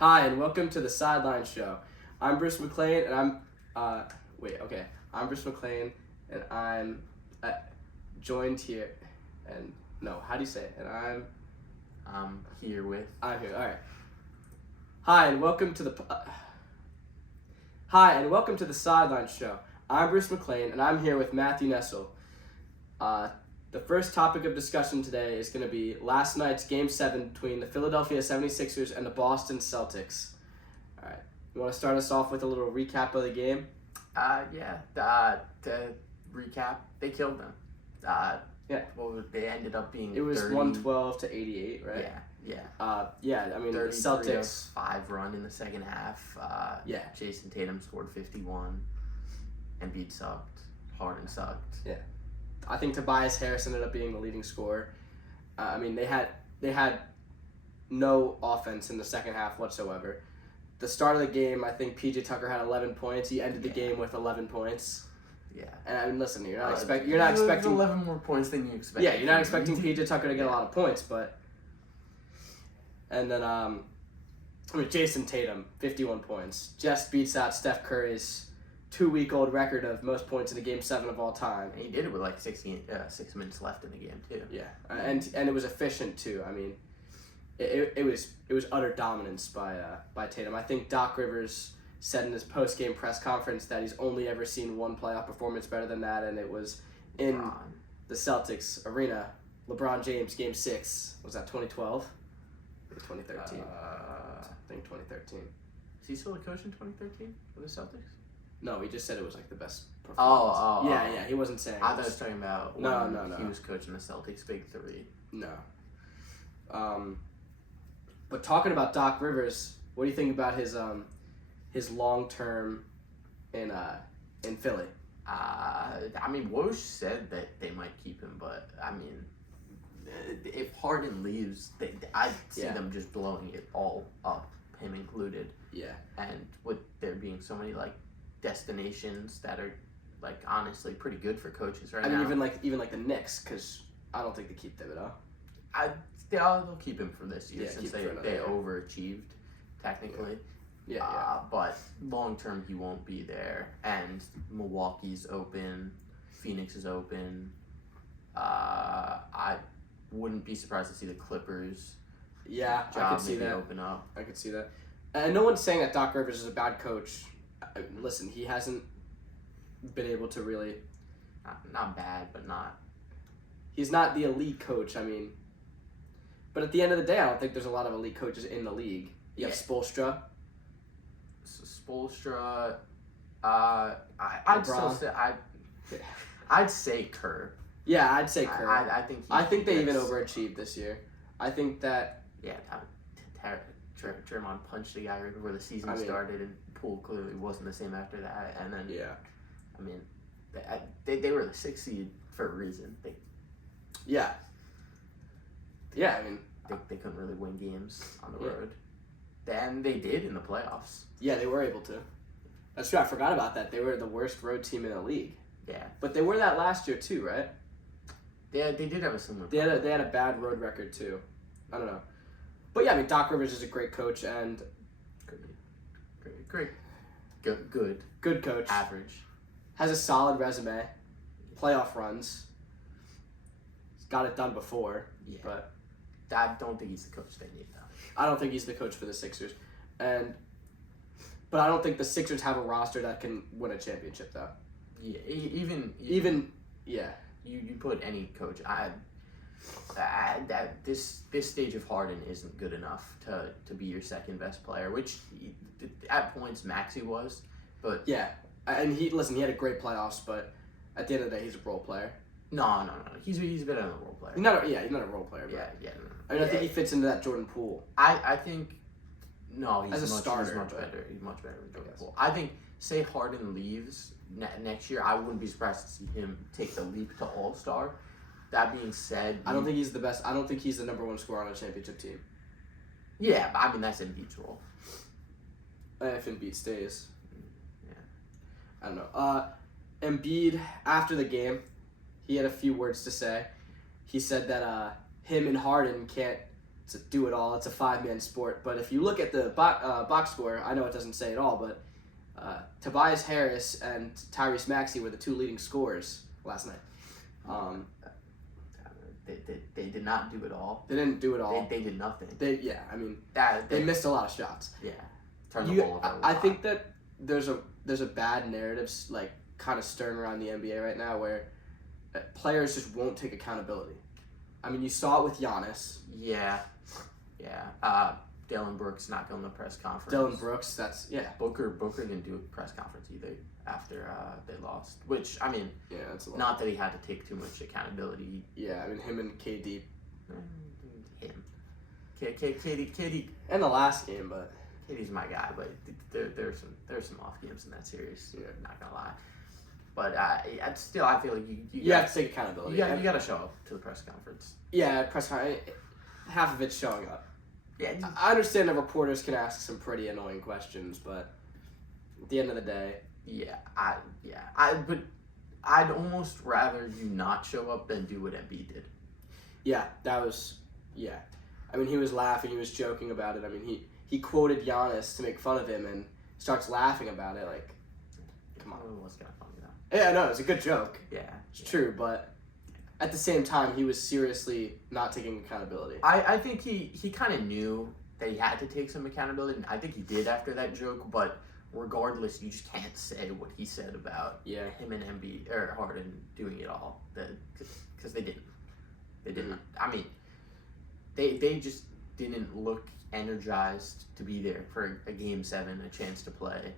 Hi, and welcome to the Sideline Show. I'm Bruce McLean, and I'm Bruce McLean, and I'm joined here, and no, how do you say it? And I'm here with. I'm here. All right. Hi, and welcome to the Sideline Show. I'm Bruce McLean, and I'm here with Matthew Nessel. The first topic of discussion today is going to be last night's Game 7 between the Philadelphia 76ers and the Boston Celtics. All right. You want to start us off with a little recap of the game? To recap, they killed them. They ended up being. It was 30, 112 to 88, right? Yeah. I mean, the Celtics 5 run in the second half. Jayson Tatum scored 51. Embiid sucked. Harden sucked. Yeah. I think Tobias Harris ended up being the leading scorer. They had no offense in the second half whatsoever. The start of the game, I think PJ Tucker had 11 points. He ended the game with 11 points. Yeah. And listen, you're not expecting 11 more points than you expected. Yeah, you're not expecting PJ Tucker to get a lot of points, but. And then Jayson Tatum, 51 points, just beats out Steph Curry's 2-week-old record of most points in a Game 7 of all time. And he did it with like 6 minutes left in the game too. Yeah, and it was efficient too. I mean, it was utter dominance by Tatum. I think Doc Rivers said in his post-game press conference that he's only ever seen one playoff performance better than that, and it was in the Celtics arena. LeBron James, Game 6. Was that 2012? Or 2013? I think 2013. Is he still a coach in 2013 for the Celtics? No, he just said it was like the best performance. Oh. He wasn't saying. I thought he was talking about when No. he was coaching the Celtics Big 3. No. But talking about Doc Rivers, what do you think about his long term in Philly? Woj said that they might keep him, but if Harden leaves, I see them just blowing it all up, him included. Yeah. And with there being so many destinations that are honestly pretty good for coaches right now. even like the Knicks, because I don't think they keep Thibodeau. They'll keep him for this year since they year. overachieved technically. Yeah. But long term he won't be there. And Milwaukee's open, Phoenix is open. I wouldn't be surprised to see the Clippers. Yeah, I could see that. Open up. I could see that. And no one's saying that Doc Rivers is a bad coach. Listen, he hasn't been able to really. Not bad, but not. He's not the elite coach. But at the end of the day, I don't think there's a lot of elite coaches in the league. You have Spoelstra. I'd say Kerr. Yeah, I'd say Kerr. I think they even overachieved this year. I think that. Yeah, Draymond punched the guy right before the season started, and Poole clearly wasn't the same after that. And then they were the 6th seed for a reason. They couldn't really win games on the road. Then they did in the playoffs. Yeah, they were able to. That's true. I forgot about that. They were the worst road team in the league. Yeah, but they were that last year too, right? Yeah, they did have a similar. They had a bad road record too. I don't know, but Doc Rivers is a great coach and great, good coach. Average. Has a solid resume. Playoff runs. He's got it done before. Yeah. But I don't think he's the coach they need though. I don't think he's the coach for the Sixers, but I don't think the Sixers have a roster that can win a championship though. Yeah, You put any coach. This stage of Harden isn't good enough to be your second best player, which at points Maxey was, but yeah, and he had a great playoffs, but at the end of the day, he's a role player. No. He's better than a role player. He's not a role player. But I think he fits into that Jordan Poole. I think no, he's as a starter. He's much better. He's much better than Jordan Poole. I think say Harden leaves next year, I wouldn't be surprised to see him take the leap to All-Star. That being said, I don't think he's the best. I don't think he's the number one scorer on a championship team. Yeah, but that's Embiid's role. If Embiid stays. Yeah. I don't know. Embiid, after the game, he had a few words to say. He said that him and Harden can't it's a do-it-all. It's a 5-man sport. But if you look at the box score, I know it doesn't say it all, but Tobias Harris and Tyrese Maxey were the 2 leading scorers last night. They did not do it all. They didn't do it all. They did nothing. They missed a lot of shots. Yeah, turn the ball over. I think that there's a bad narrative like kind of stirring around the NBA right now where players just won't take accountability. I mean, you saw it with Giannis. Yeah. Dylan Brooks not going to the press conference. Dylan Brooks, Booker didn't do a press conference either after they lost. Which, I mean, that's a lot. Not that he had to take too much accountability. Yeah, I mean, him and KD. Him. KD. And the last game, but KD's my guy, but there's some off games in that series. Yeah. Not gonna lie. But I feel like you have to take accountability. You got to show up to the press conference. Yeah, press conference. Half of it's showing up. Yeah, I understand that reporters can ask some pretty annoying questions, but at the end of the day, but I'd almost rather you not show up than do what Embiid did. Yeah, that was I mean, he was laughing, he was joking about it. I mean, he quoted Giannis to make fun of him and starts laughing about it. Like, come on. It was kind of funny though. Yeah, no, it's a good joke. Yeah, it's true, but at the same time, he was seriously not taking accountability. I think he kind of knew that he had to take some accountability, and I think he did after that joke, but regardless, you just can't say what he said about him and Embiid or Harden doing it all, because they didn't. They didn't. Mm-hmm. I mean, they just didn't look energized to be there for a Game 7, a chance to play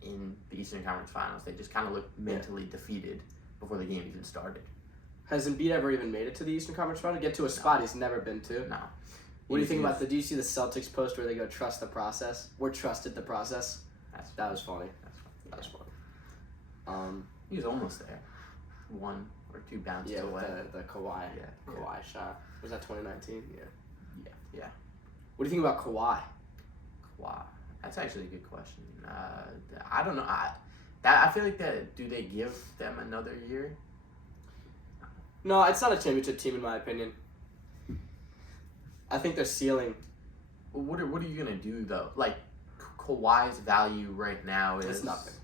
in the Eastern Conference Finals. They just kind of looked mentally defeated before the game even started. Has Embiid ever even made it to the Eastern Conference Final? Get to a spot he's never been to? No. What do you think about do you see the Celtics post where they go, trust the process? We're trusted the process? That was funny. That was funny. He was almost there. 1 or 2 bounces away. The Kawhi. Kawhi shot. Was that 2019? Yeah. What do you think about Kawhi? Kawhi. That's actually a good question. I don't know. I feel like do they give them another year? No, it's not a championship team in my opinion. I think their ceiling. What are you gonna do though? Like Kawhi's value right now is nothing.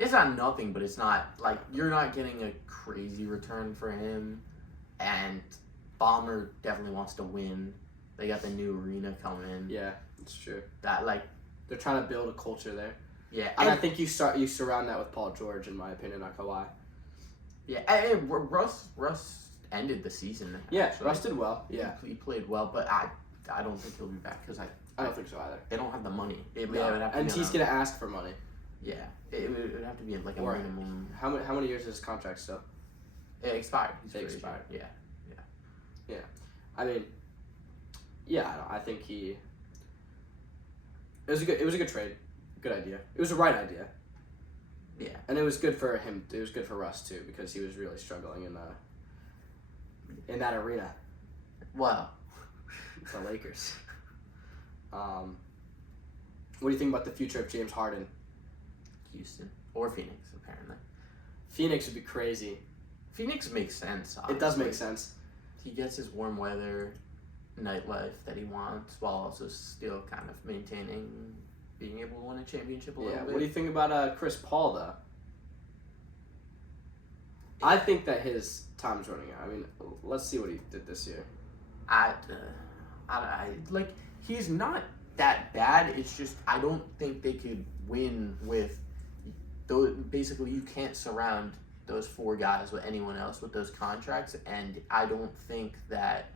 It's not nothing, but it's not like you're not getting a crazy return for him. And Bomber definitely wants to win. They got the new arena coming. Yeah, it's true. That they're trying to build a culture there. Yeah, and I think you surround that with Paul George, in my opinion, not Kawhi. Yeah, and Russ ended the season. Yeah, actually. Russ did well. Yeah, he played well, but I don't think he'll be back because I don't think so either. They don't have the money. And he's gonna ask for money. Yeah, it would have to be like a minimum. How many years is his contract still? It expired. It expired. Yeah. I mean, I think it was a good trade, good idea. It was the right idea. Yeah, and it was good for him. It was good for Russ too because he was really struggling in that arena. Wow. The Lakers. What do you think about the future of James Harden? Houston or Phoenix, apparently. Phoenix would be crazy. Phoenix makes sense. Honestly. It does make sense. He gets his warm weather, nightlife that he wants, while also still kind of maintaining being able to win a championship a little bit. What do you think about Chris Paul though? I think that his time's running out. I mean, let's see what he did this year. He's not that bad. It's just I don't think they could win with those. Basically, you can't surround those 4 guys with anyone else with those contracts, and I don't think that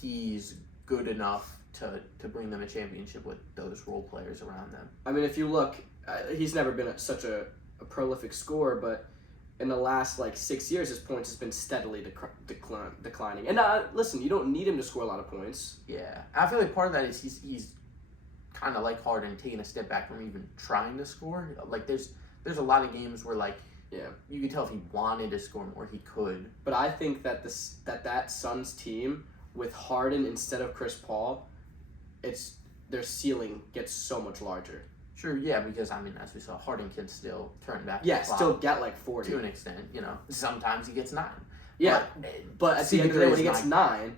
he's good enough to bring them a championship with those role players around them. I mean, if you look, he's never been such a prolific scorer, but in the last 6 years, his points has been steadily declining. And listen, you don't need him to score a lot of points. Yeah, I feel like part of that is he's kind of like Harden, taking a step back from even trying to score. Like there's a lot of games where you could tell if he wanted to score more, he could. But I think that that Suns team with Harden instead of Chris Paul, their ceiling gets so much larger. Sure, yeah, because I mean, as we saw, Harden can still turn back. Yeah, still get 40 to an extent. Sometimes he gets 9. Yeah, but at the end of the day, when he gets 9,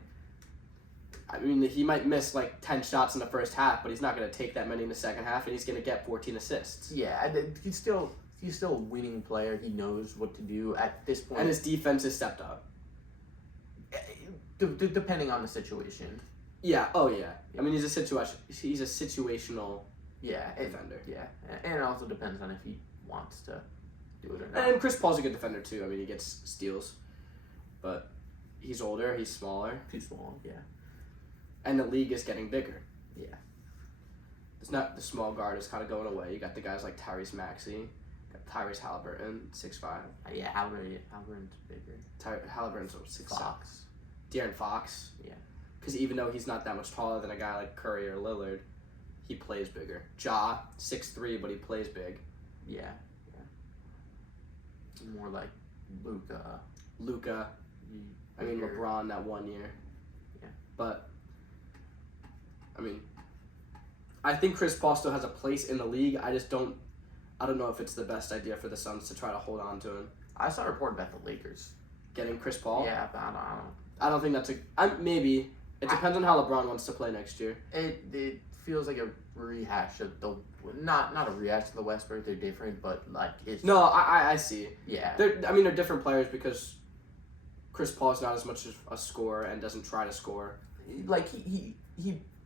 I mean, he might miss like 10 shots in the first half, but he's not going to take that many in the second half, and he's going to get 14 assists. Yeah, he's still a winning player. He knows what to do at this point. And his defense has stepped up. Depending on the situation. Yeah. Oh, yeah. I mean, he's a situational defender. Yeah, and it also depends on if he wants to do it or not. And Chris Paul's a good defender, too. I mean, he gets steals. But he's older. He's smaller. Too small, yeah. And the league is getting bigger. Yeah. It's not the small guard is kind of going away. You got the guys like Tyrese Maxey, got Tyrese Halliburton, 6'5". Yeah, Halliburton's bigger. Halliburton's 6'7". Fox. De'Aaron Fox. Yeah. Because even though he's not that much taller than a guy like Curry or Lillard, he plays bigger. Ja, 6'3", but he plays big. Yeah. More like Luka. I mean, LeBron that 1 year. Yeah. But, I mean, I think Chris Paul still has a place in the league. I don't know if it's the best idea for the Suns to try to hold on to him. I saw a report about the Lakers Getting Chris Paul? Yeah, but I don't think that's maybe. It depends on how LeBron wants to play next year. It feels like a rehash of the not a rehash of the Westbrook. They're different, but like it's No, I see. Yeah. They're different players because Chris Paul is not as much a scorer and doesn't try to score. Like he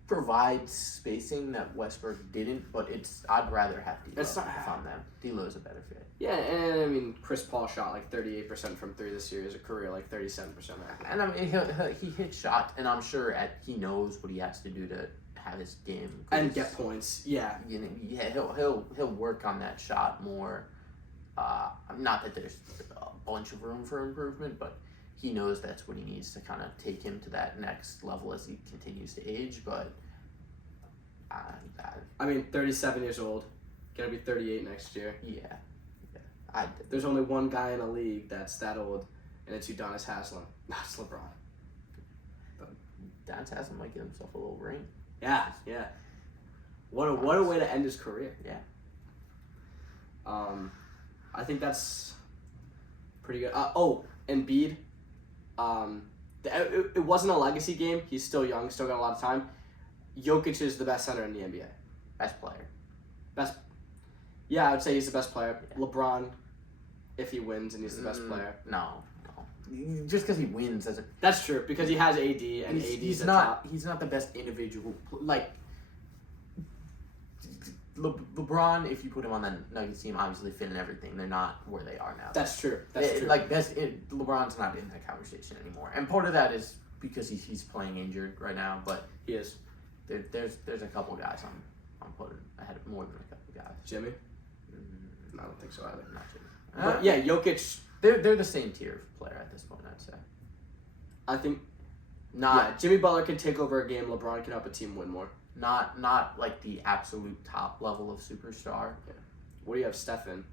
provides spacing that Westbrook didn't, but I'd rather have D'Lo if I'm them. D'Lo's a better fit. Yeah, and I mean Chris Paul shot like 38% from three this year. His career like 37%. And I mean he hits shots, and I'm sure he knows what he has to do to have his game and get points. Yeah, he'll work on that shot more. Not that there's a bunch of room for improvement, but he knows that's what he needs to kind of take him to that next level as he continues to age. But I mean, 37 years old, gonna be 38 next year. Yeah. There's only one guy in the league that's that old, and it's Udonis Haslem. That's LeBron. Udonis Haslem might get himself a little ring. Yeah. What a way to end his career. Yeah. I think that's pretty good. Embiid. It wasn't a legacy game. He's still young, still got a lot of time. Jokic is the best center in the NBA. Best player. Yeah, I would say he's the best player. Yeah. LeBron, if he wins and he's the best player. No. Just because he wins doesn't. That's true because he has AD and he's not. He's not the best individual. Like LeBron, if you put him on that Nuggets team, obviously fit in everything. They're not where they are now. That's true. Like LeBron's not in that conversation anymore, and part of that is because he's playing injured right now. But he is. There's a couple guys I'm putting ahead of more than a couple guys. Jimmy. I don't think so either. Not Jimmy. But yeah, Jokic. They're the same tier of player at this point, I'd say. I think Jimmy Butler can take over a game. LeBron can help a team win more. Not like the absolute top level of superstar. Yeah. What do you have Steph in?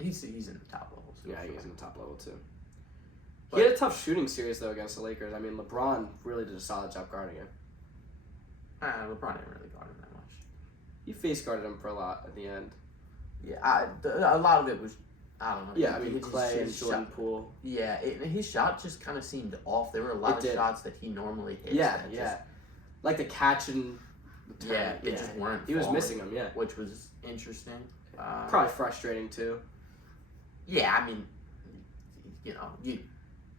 He's in the top level. Yeah, he's in the top level too. He had a tough shooting series though against the Lakers. I mean, LeBron really did a solid job guarding him. LeBron didn't really guard him that much. He face guarded him for a lot at the end. Yeah, a lot of it was, I don't know. Yeah, I mean, Clay and Jordan Poole. Yeah, his shot just kind of seemed off. There were a lot of shots that he normally hits. Yeah. Like the catch and the turn. It just weren't. He was missing them, which was interesting. Probably frustrating too. Yeah, I mean,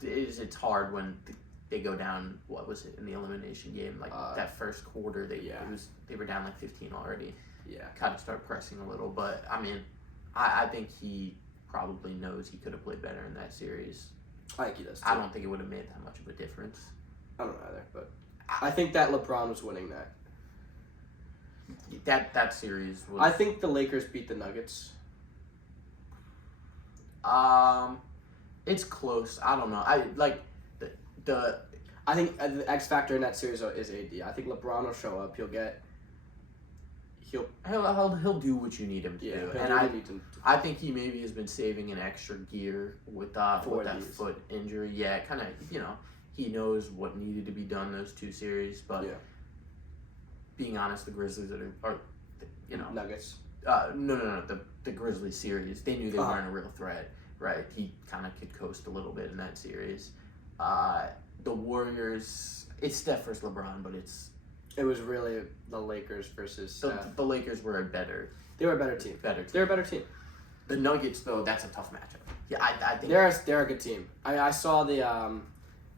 it's hard when they go down. What was it in the elimination game? Like that first quarter, they were down like 15 already. Yeah, kind of start pressing a little, but I mean, I think he probably knows he could have played better in that series. I think he does too. I don't think it would have made that much of a difference. I don't know either, but I think that LeBron was winning that. That series was. I think the Lakers beat the Nuggets. It's close. I don't know. I like the. I think the X factor in that series is AD. I think LeBron will show up. He'll do what you need him to do, and I think he maybe has been saving an extra gear with that foot injury. Yeah, kind of. He knows what needed to be done those two series, but being honest, the Grizzlies are Nuggets. No. The Grizzlies series, they knew they weren't a real threat, right? He kind of could coast a little bit in that series. the Warriors. It's Steph versus LeBron, but it was really the Lakers versus Steph. The Lakers were a better. They were a better team. They're a better team. The Nuggets, though, that's a tough matchup. Yeah, I think they're a good team. I saw the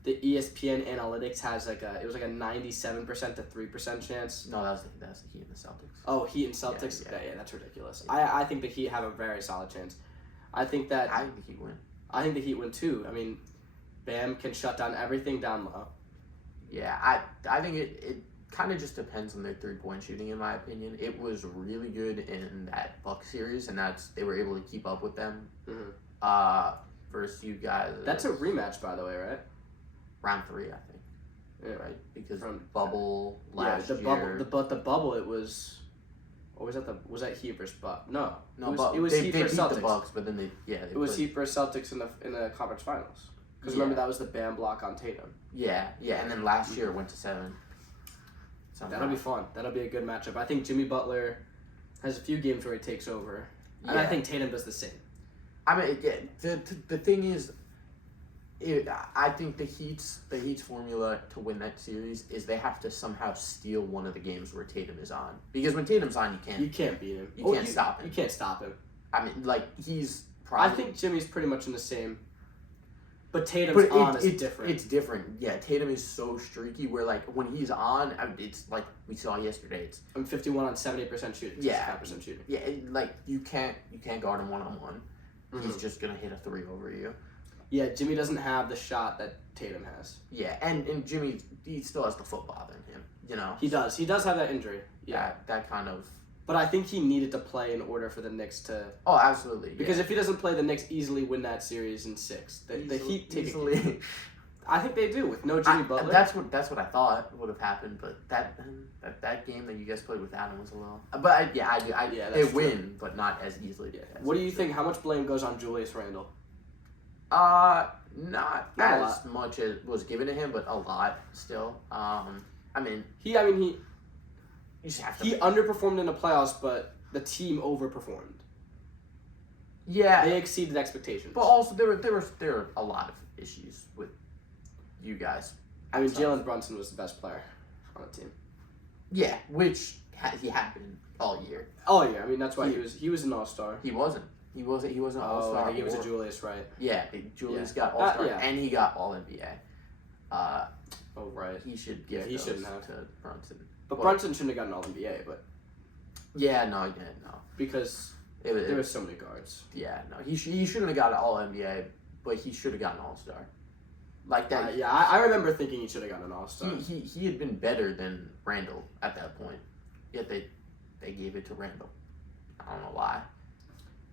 ESPN analytics has it was like a 97% to 3% chance. No, that's the Heat and the Celtics. Oh, Heat and Celtics. Yeah, that's ridiculous. Yeah. I think the Heat have a very solid chance. I think the Heat win. I think the Heat win too. I mean, Bam can shut down everything down low. Yeah, I think it kind of just depends on their 3-point shooting, in my opinion. It was really good in that Bucks series, and they were able to keep up with them. Mm-hmm. Versus you guys. That's a rematch, by the way, right? Round 3, I think. Yeah. Right? Because bubble last year. The bubble, it was. Or was that Heat versus Bucks? No, it was Heat versus Celtics. The Bucks, but then it was Heat versus Celtics in the conference finals. Because remember that was the Bam block on Tatum. Yeah, and then last year it went to 7. That'll be fun. That'll be a good matchup. I think Jimmy Butler has a few games where he takes over, and I think Tatum does the same. I mean, the thing is, I think the Heat's formula to win that series is they have to somehow steal one of the games where Tatum is on. Because when Tatum's on, you can't beat him. You can't stop him. You can't stop him. I mean, like, he's probably... I think Jimmy's pretty much in the same... But Tatum's on is different. It's different. Yeah, Tatum is so streaky where, like, when he's on, it's like we saw yesterday. I'm 51 on 70% shooting, 65% shooting. Yeah, you can't guard him one-on-one. Mm-hmm. He's just going to hit a 3 over you. Yeah, Jimmy doesn't have the shot that Tatum has. Yeah, and Jimmy, he still has the foot bothering him, you know? He does. He does have that injury. Yeah. That kind of... But I think he needed to play in order for the Knicks to... Oh, absolutely. Because if he doesn't play, the Knicks easily win that series in 6. The Heat take it. I think they do with no Jimmy Butler. That's what I thought would have happened, but that game that you guys played with Adam was a little... But they win, but not as easily. Yeah. What do you think? How much blame goes on Julius Randle? Not as much as was given to him, but a lot still. He underperformed in the playoffs, but the team overperformed. Yeah, they exceeded expectations. But also there were a lot of issues with you guys. I mean, Jalen Brunson was the best player on the team. Yeah, which he had been all year. All year. I mean, that's why he was an all-star. He wasn't. He wasn't an all-star. He was a Julius, right? Yeah, Julius got all-star, and he got all-NBA. Oh, right. He should give he shouldn't have to Brunson. But Brunson shouldn't have gotten all-NBA, but... Yeah, no, he didn't, no. Because there were so many guards. Yeah, no. He shouldn't have gotten all-NBA, but he should have gotten all-star. Like that. I remember thinking he should have gotten an all-star. He had been better than Randall at that point. Yet they gave it to Randall. I don't know why.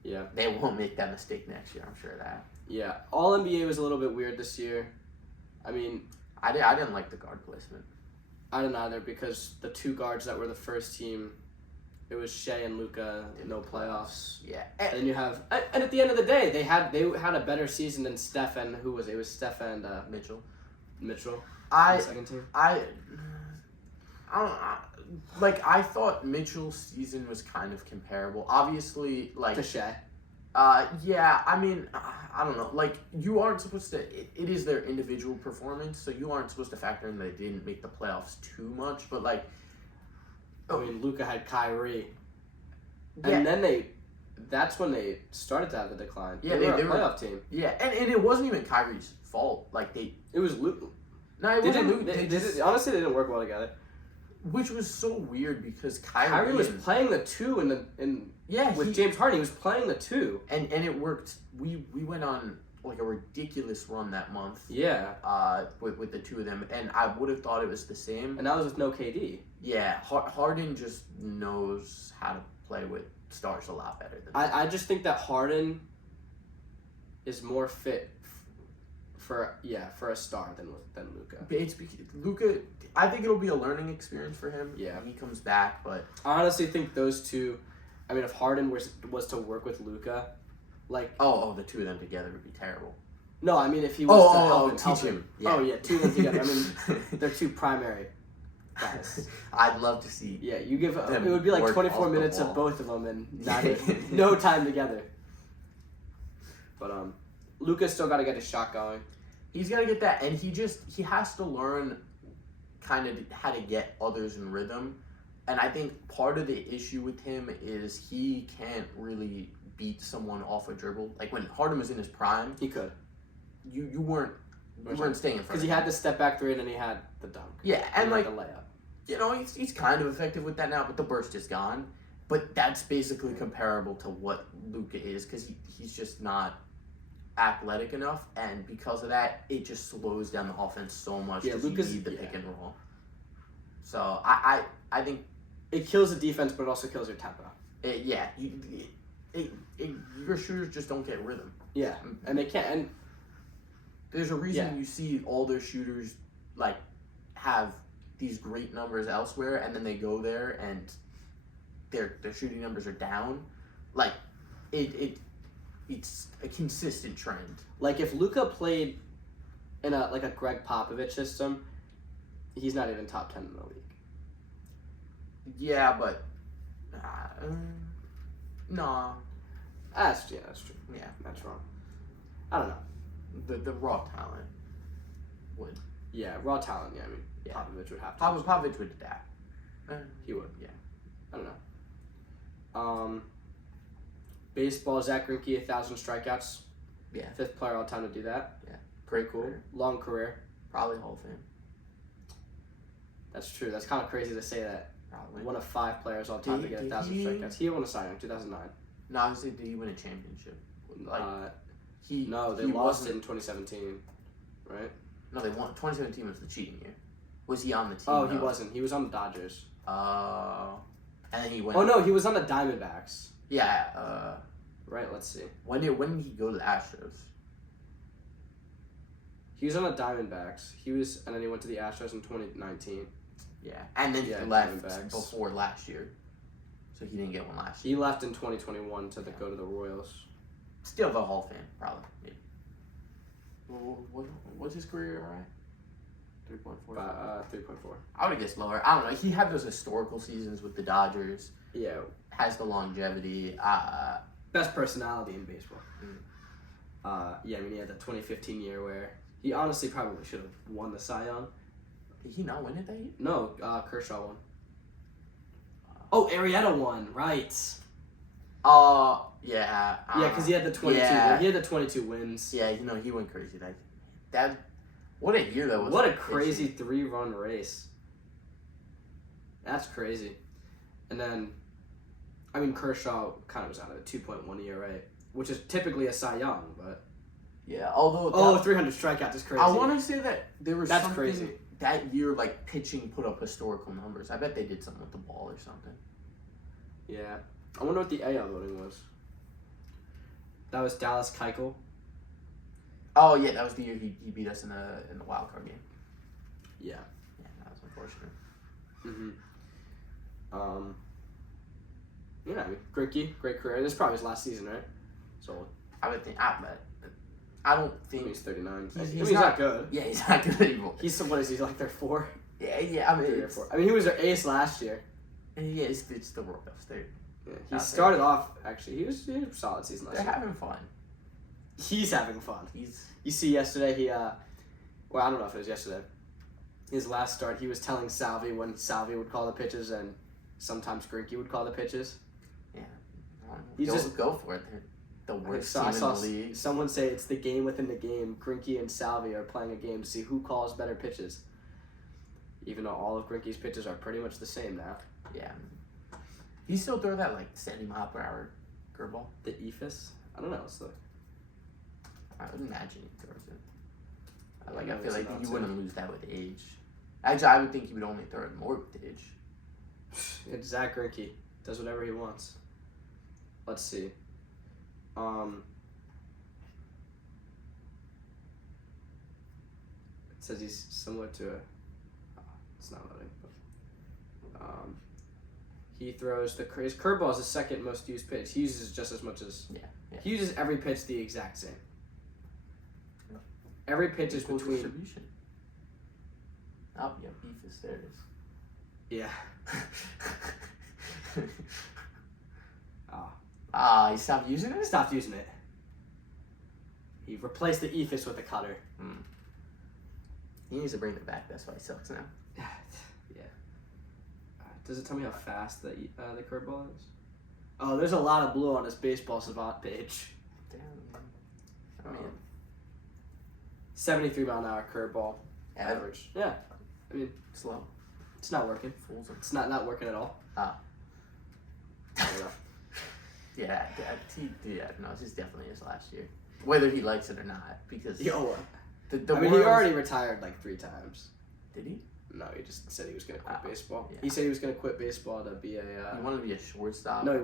Yeah. They won't make that mistake next year, I'm sure of that. Yeah. All-NBA was a little bit weird this year. I mean... I didn't like the guard placement. I didn't either because the 2 guards that were the first team, it was Shea and Luka, no playoffs. Yeah. And then you have... And at the end of the day, they had a better season than Steph and... Who was it? It was Steph and... Mitchell. The second team. I don't know. Like, I thought Mitchell's season was kind of comparable. Obviously, like... To Shea. Yeah, I mean, I don't know. Like, you aren't supposed to... It is their individual performance, so you aren't supposed to factor in that they didn't make the playoffs too much, but, like... I mean, Luka had Kyrie. And then that's when they started to have the decline. Yeah, they were a playoff team. Yeah, and it wasn't even Kyrie's fault. Like, It was Luka. No, it wasn't Luka. Honestly, they didn't work well together. Which was so weird because Kyrie was playing the 2 with James Harden. He was playing the 2. And it worked. We went on like a ridiculous run that month. Yeah. With the 2 of them, and I would have thought it was the same. And that was with no KD. Yeah, Harden just knows how to play with stars a lot better than I just think that Harden is more fit for a star than Luka. It's Luka. I think it'll be a learning experience for him. Yeah, when he comes back. But I honestly think those 2. I mean, if Harden was to work with Luka, like the 2 of them together would be terrible. No, I mean if he was to help him. Yeah. Oh yeah, 2 of them together. I mean, they're 2 primary guys. I'd love to see. Yeah, you give it would be like 24 minutes of both of them and no time together. But Luka's still got to get his shot going. He's got to get that, and he has to learn kind of how to get others in rhythm. And I think part of the issue with him is he can't really beat someone off a dribble. Like when Harden was in his prime, he could. You weren't staying in front because he had the step back three and then he had the dunk. Yeah, and like the layup. You know, he's kind of effective with that now, but the burst is gone. But that's basically comparable to what Luka is because he's just not athletic enough, and because of that, it just slows down the offense so much because you need the pick and roll. So I think it kills the defense, but it also kills your tempo. Your shooters just don't get rhythm. Yeah, and they can't. And there's a reason you see all their shooters like have these great numbers elsewhere, and then they go there and their shooting numbers are down. Like it's a consistent trend. Like if Luka played in a Greg Popovich system, he's not even top 10 in the league. Yeah, but no. That's true. Yeah, that's wrong. I don't know. The raw talent would. Yeah, raw talent. Yeah, I mean, Popovich would have to. Popovich would adapt. He would. Yeah. I don't know. Baseball, Zach Greinke, 1,000 strikeouts. Yeah. 5th player all time to do that. Yeah. Pretty cool. Long career. Probably Hall of Fame. That's true. That's kind of crazy to say that. Probably. One of 5 players all time to get 1,000 strikeouts. He won a Cy Young 2009. No, I was saying, did he win a championship? Like, they lost it in 2017, right? No, they won. 2017 was the cheating year. Was he on the team? Oh, he wasn't. He was on the Dodgers. And then he went. Oh no, he was on the Diamondbacks. Yeah. Right. Let's see. When did he go to the Astros? He was on the Diamondbacks. And then he went to the Astros in 2019. Yeah, and then he left before last year, so he didn't get one last year. He left in 2021 to go to the Royals. Still the Hall of Fame, probably. Maybe. What's his career right? 3.4. 3.4. I would have guessed lower. I don't know. He had those historical seasons with the Dodgers. Yeah. Has the longevity. Best personality in baseball. Yeah, I mean, he had the 2015 year where he honestly probably should have won the Cy Young. Did he not win it that year? No, Kershaw won. Arrieta won, right? Yeah. Yeah, because he had the 22. Yeah. He had the 22 wins. Yeah, he went crazy that. What a year that was. What a crazy 3-run race. That's crazy. And then, I mean, Kershaw kind of was out of it. 2.1 year, right? Which is typically a Cy Young, but. Yeah, although. 300 strikeouts is crazy. I want to say that there was something crazy. That year, like pitching put up historical numbers. I bet they did something with the ball or something. Yeah. I wonder what the AL voting was. That was Dallas Keuchel. Oh yeah, that was the year he beat us in the wild card game. Yeah. Yeah, that was unfortunate. Yeah, I mean, Greinke, great career. This is probably his last season, right? So I would think. I don't think he's 39. He's not good. Yeah, he's not good anymore. What is he, like their 4? Yeah. I mean, 3 or 4. I mean, he was their ace last year. And yeah, it's the World Cup state. Yeah, he started off actually. He was a solid season last year. They're having fun. He's having fun. You see, yesterday he I don't know if it was yesterday. His last start, he was telling Salvi when Salvi would call the pitches and sometimes Greinke would call the pitches. Yeah, go for it. They're the worst team in the league. Someone say it's the game within the game. Greinke and Salvi are playing a game to see who calls better pitches. Even though all of Greinke's pitches are pretty much the same now. Yeah. He still throw that like 70 mile per hour curveball. The ephus? I don't know. It's I would imagine he throws it. I feel like you wouldn't lose that with age. Actually, I would think he would only throw it more with age. It's Zach Greinke. Does whatever he wants. Let's see. It says he's similar to it's not loading. He throws his curveball is the second most used pitch. He uses just as much as he uses every pitch the exact same. Every pitch is between. Distribution. Oh, yeah, beef is there. It is. Yeah. He stopped using it? Stopped using it. He replaced the ephus with a cutter. He needs to bring it back. That's why he sucks now. Yeah. Does it tell me how fast the curveball is? Oh, there's a lot of blue on this baseball savant page. Damn, man. I mean, 73-mile-an-hour curveball. Average. Yeah. I mean, slow. It's not working. Fools him. It's not working at all. Ah. I don't know. Yeah, no, this is definitely his last year. Whether he likes it or not, because... The I mean, he already retired like 3 times. Did he? No, he just said he was going to quit baseball. Yeah. He said he was going to quit baseball to be a... he wanted to be a shortstop? No, he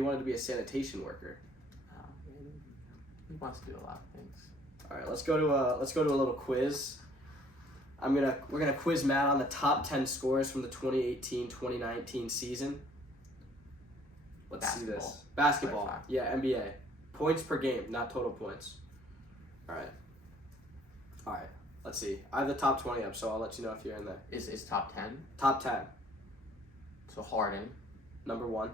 wanted to be a sanitation worker. Oh, he wants to do a lot of things. All right, let's go to a little quiz. We're gonna quiz Matt on the top 10 scores from the 2018-2019 season. Let's see this. Basketball. Yeah, NBA. Points per game, not total points. All right. Let's see. I have the top 20 up, so I'll let you know if you're in there. Is top 10? Top 10. So Harden. Number 1.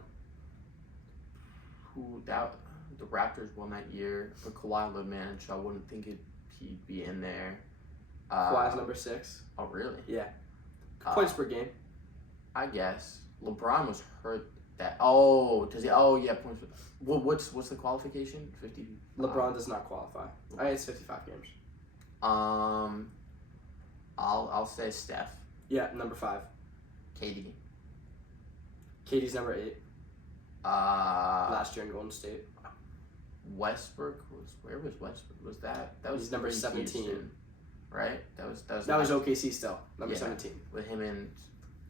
The Raptors won that year, but Kawhi lived managed, so I wouldn't think he'd be in there. Kawhi's number 6. Oh, really? Yeah. Points per game. I guess. LeBron was hurt that. Oh, does he? Oh, yeah, points per... Well, what's the qualification? 50? LeBron does not qualify. It's 55 games. I'll say Steph. Yeah, number 5. KD. KD's number 8. Last year in Golden State. Westbrook where was Westbrook? Was that was He's number 17, Houston, right? That was OKC still. Number 17 with him and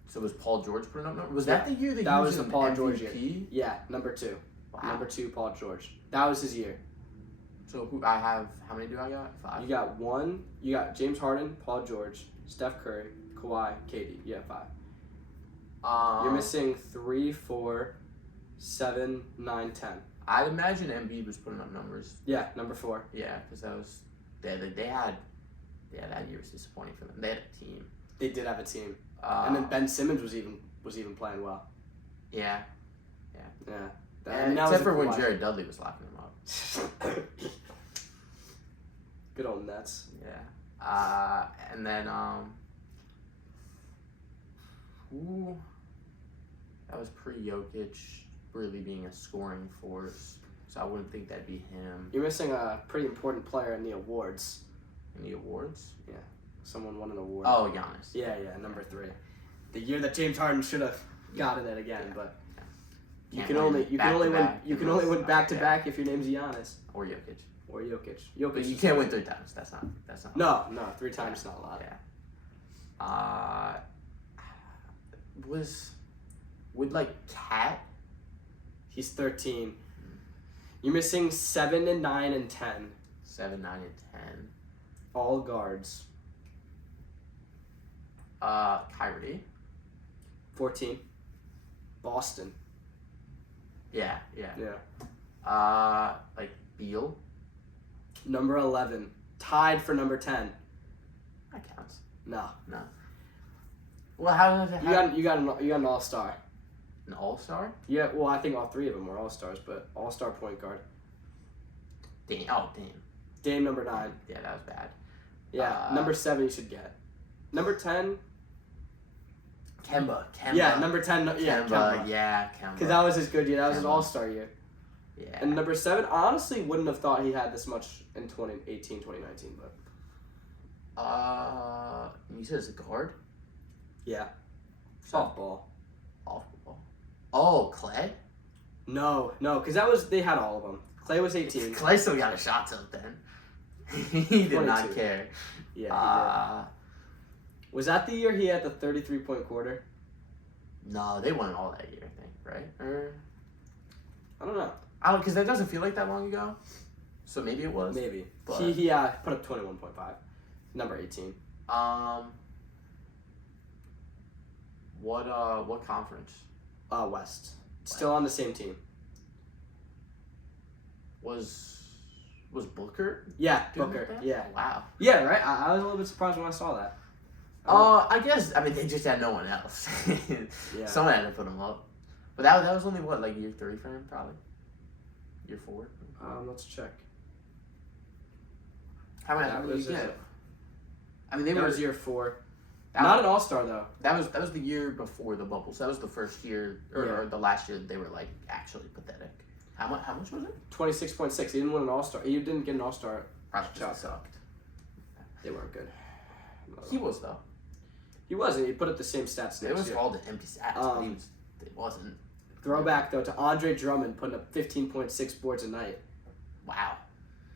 so was Paul George putting up numbers? Was that the year that was the Paul MVP? George year? Yeah, number 2. Wow. Number 2, Paul George. That was his year. So who I have? How many do I got? 5. You got 1. You got James Harden, Paul George, Steph Curry, Kawhi, KD. You have 5. You're missing 3, 4, 7, 9, 10. I'd imagine Embiid was putting up numbers. Yeah, number 4. Yeah, because that was they had that year was disappointing for them. They had a team. They did have a team, and then Ben Simmons was even playing well. Yeah. Except for when Jared Dudley was locking them up. Good old Nets. Yeah. And then who? That was pre-Jokic really being a scoring force, so I wouldn't think that'd be him. You're missing a pretty important player in the awards. In the awards? Yeah. Someone won an award. Oh, Giannis. Yeah, number 3. The year that James Harden should have gotten it again, but you can only win back to back if your name's Giannis. Or Jokic. Jokic. You can't win 3 times. That's not. No, 3 times is not a lot. Yeah. Would Cat? He's 13. You're missing 7 and 9 and 10. 7, 9, and 10. All guards. Kyrie. 14. Boston. Yeah. Beal. Number 11. Tied for number 10. That counts. No. Well, how you got an all-star. An all-star? Yeah, well, I think all 3 of them were all-stars, but all-star point guard. Dame. Dame, number 9. Yeah, that was bad. Yeah, number 7 you should get. Number 10. Kemba. Yeah, number 10. Kemba. Yeah, Kemba. Because that was his good year. That was his all-star year. Yeah. And number 7, honestly, wouldn't have thought he had this much in 2018, 2019, but. You said it's a guard? Yeah. Softball. Off-ball. Oh, Clay? No, because they had all of them. Clay was 18. Clay still got a shot up then. He did 22. Not care. Yeah, he did. Was that the year he had the 33-point quarter? No, they won all that year, I think, right? I don't know. Because that doesn't feel like that long ago. So maybe it was. Maybe. But... He put up 21.5. Number 18. What conference? West. Still on the same team. Was Booker? Yeah, Booker. Yeah. Wow. Yeah, right? I was a little bit surprised when I saw that. I guess, they just had no one else. Yeah. Someone had to put him up. But that was only, year 3 for him, probably? Year 4? Let's check. How many did you get? I mean, that was year 4. Not an All-Star though. That was the year before the bubble. So that was the first year or the last year that they were like actually pathetic. How much was it? 26.6. He didn't win an All-Star. He didn't get an All-Star. Probably sucked. They weren't good. He was though. He wasn't. He put up the same stats next year. It was all the empty stats. But it wasn't. Throwback though to Andre Drummond putting up 15.6 boards a night. Wow,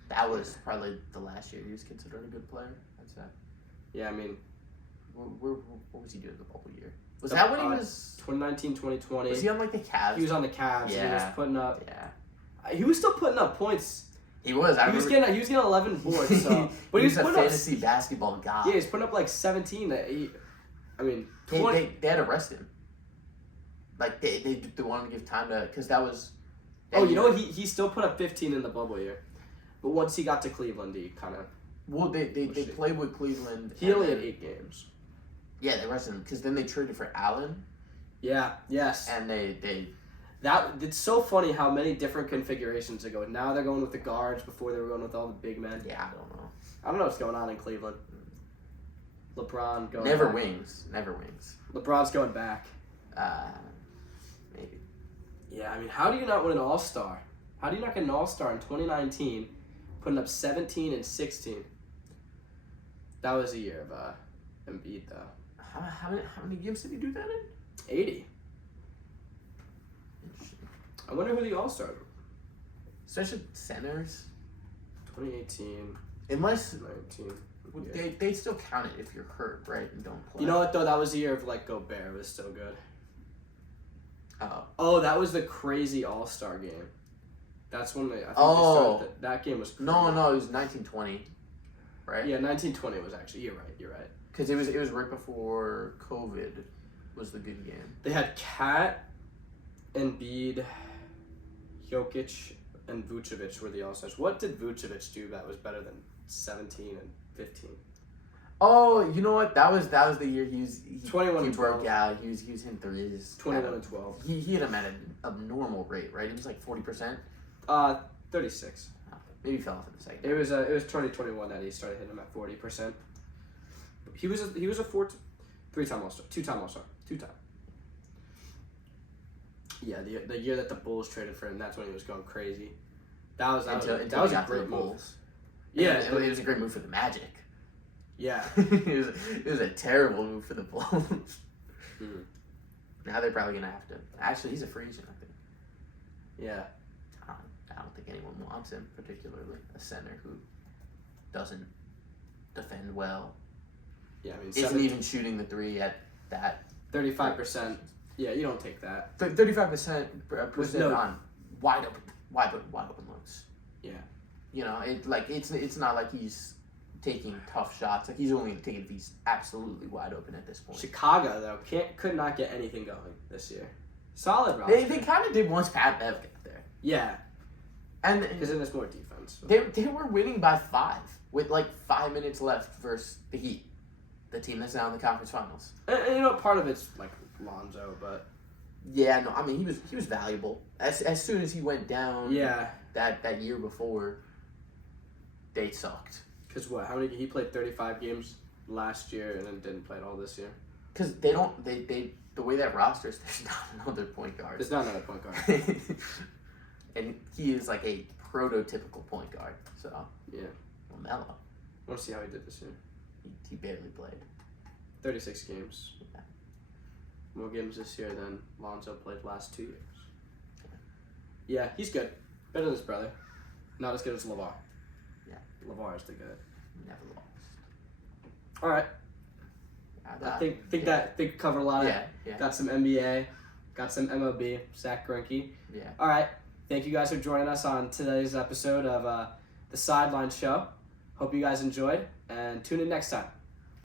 that was probably the last year he was considered a good player. I'd say. Yeah, I mean. What was he doing the bubble year? Was that when he was 2019, 2020? Was he on like the Cavs? He was on the Cavs. Yeah. And he was putting up. Yeah. He was still putting up points. He was. He was getting 11 boards. So, but he was a putting fantasy basketball guy. Yeah, he's putting up like 17. I mean, they had to rest him. Like they wanted to give time to because that was. Oh, you know what? He still put up 15 in the bubble year, but once he got to Cleveland, he kind of. Well, they played with Cleveland. He only had 8 games. Yeah, they rested him because then they traded for Allen. Yeah. Yes. And they. It's so funny how many different configurations they go with. Now they're going with the guards before they were going with all the big men. Yeah, I don't know. I don't know what's going on in Cleveland. LeBron going Never back. wings. Never wings. LeBron's going back. Maybe. Yeah, I mean, how do you not win an All-Star? How do you not get an All-Star in 2019, putting up 17 and 16? That was a year of Embiid, though. How many games did he do that in? 80. Interesting. I wonder who the All-Stars were. Especially centers. 2018. Unless 19. Yeah. They still count it if you're hurt, right, and don't play. You know what though? That was the year of like Gobert was still good. Oh. Oh, that was the crazy All-Star game. That's when they started that game was crazy. No, it was 1920, right? Yeah, 1920 was actually. You're right. Because it was right before COVID was the good game. They had Kat, Embiid, Jokic, and Vucevic were the All-Stars. What did Vucevic do that was better than 17 and 15? Oh, you know what? That was the year he 21 he and broke 12. out. He was hitting threes. 21 and 12. He hit him at an abnormal rate, right? It was like 40%. 36. Maybe he fell off in the second. It was 2021 that he started hitting him at 40%. He was a 3-time All-Star, 2-time All-Star, 2-time. Yeah, the year that the Bulls traded for him, that's when he was going crazy. That was a great move. Yeah, it was a great move for the Magic. Yeah, it was a terrible move for the Bulls. Now they're probably gonna have to. Actually, he's a free agent, I think. Yeah. I don't think anyone wants him, particularly a center who doesn't defend well. Yeah, I mean, isn't even shooting the three at that 35%. Yeah, you don't take that. 35% on wide open looks. Yeah. You know, it's not like he's taking tough shots. Like he's only taking if he's absolutely wide open at this point. Chicago though could not get anything going this year. Solid roster. They kind of did once Pat Bev got there. Yeah. And because then there's more defense. So. They were winning by 5 with like 5 minutes left versus the Heat, the team that's now in the conference finals. And you know, part of it's like Lonzo, but yeah, no, I mean he was valuable as soon as he went down. Yeah. That year before, they sucked. Because what? How many? He played 35 games last year and then didn't play it all this year. Because they don't. They the way that roster is, there's not another point guard. There's not another point guard. And he is like a prototypical point guard. So yeah. Well, Melo. I want to see how he did this year. He barely played. 36 games. Yeah. More games this year than Lonzo played last 2 years. Yeah, he's good. Better than his brother. Not as good as LeVar. Yeah. LeVar is the good. Never lost. All right. I think covered a lot. Yeah. Got some NBA, got some MLB. Zach Greinke. Yeah. All right. Thank you guys for joining us on today's episode of the Sideline Show. Hope you guys enjoyed, and tune in next time.